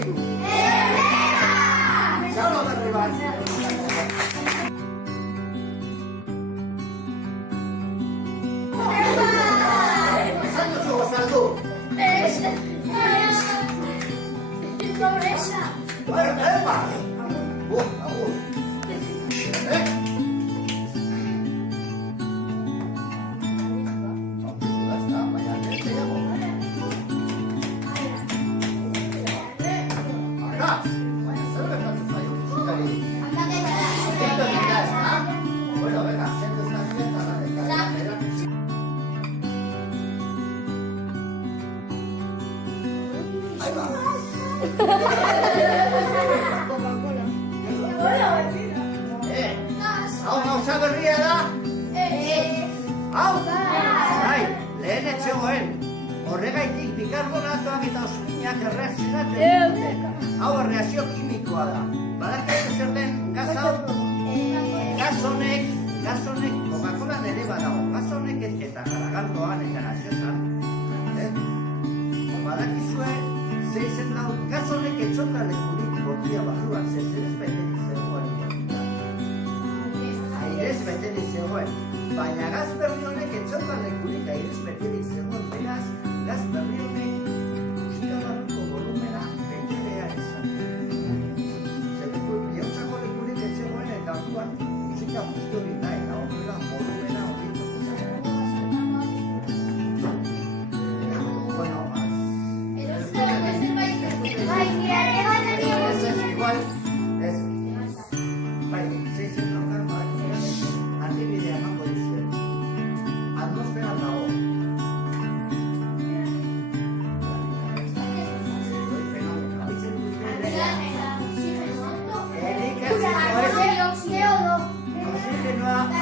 Ciao per arrivare. Sanno solo stato. Hau zaberria da? Hau? Bai, lehen etxegoen. Horregaitik bikarbonatoak eta oskinak erreakzionatzen dute. Hau erreakzio kimikoa da. Badakizue zer den gaz hau? Gaz honek Coca-Colan ere badago. Gaz honek eta garagardoan eta gaseosan. Badakizue ze izen dau gaz honek etxoka lekurik bortia barruan zer ezbeterik zegoen. Airez beterik zegoen. Baina gaz berri honek etxoka lekurik airez beterik zegoen. Beraz, gaz berri honek musika barruko volumena betelea izan. Zerreko bihautzako lekurik etxegoen eta orduan musika guzti hori da eta horrela volumena hori.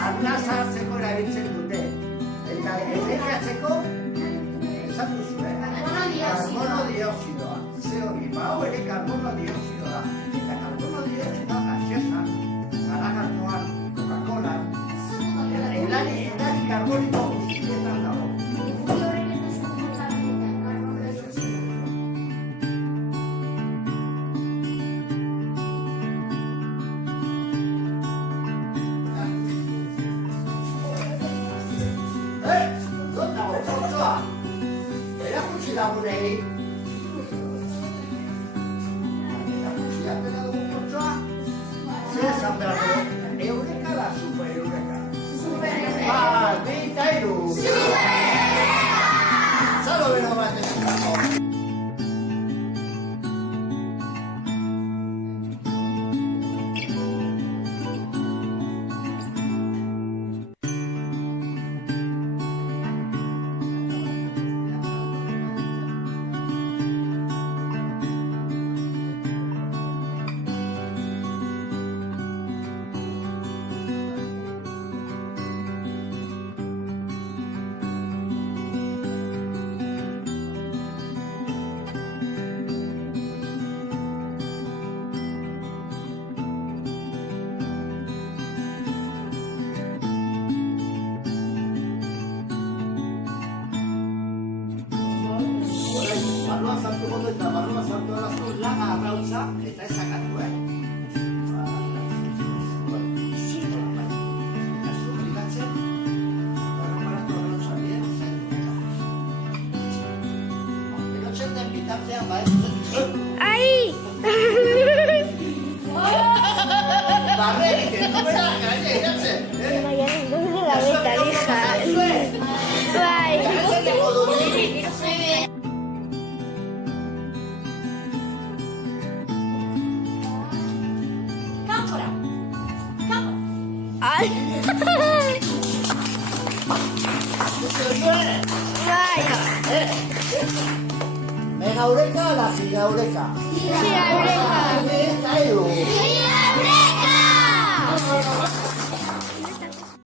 Arnasa hartzeko erabiltzen dute. Eta elikatzeko, esan duzue, karbono dioxidoa. CO2, hau ere karbono dioxidoa. Eta karbono dioxidoa gaseosan, garagardoan, Coca-Colan, edari karboniko guztietan dago. Lagunei. Erakutsi atera dugu kurtsoa. Zer esan behar dugu? Eureka da super eureka? Bat, bi eta hiru. Zalo bero bat ezutako. Barruan sartuko du eta barruan sartu alazko laga arrautza eta ezakatu, ¡Ay! Barre egiten, no bera, gaine iratzen. ¿Dónde la beta, hija? ¡Ay! ¡Ay! Mega eureka ala giga eureka? Giga eureka. Eta hiru.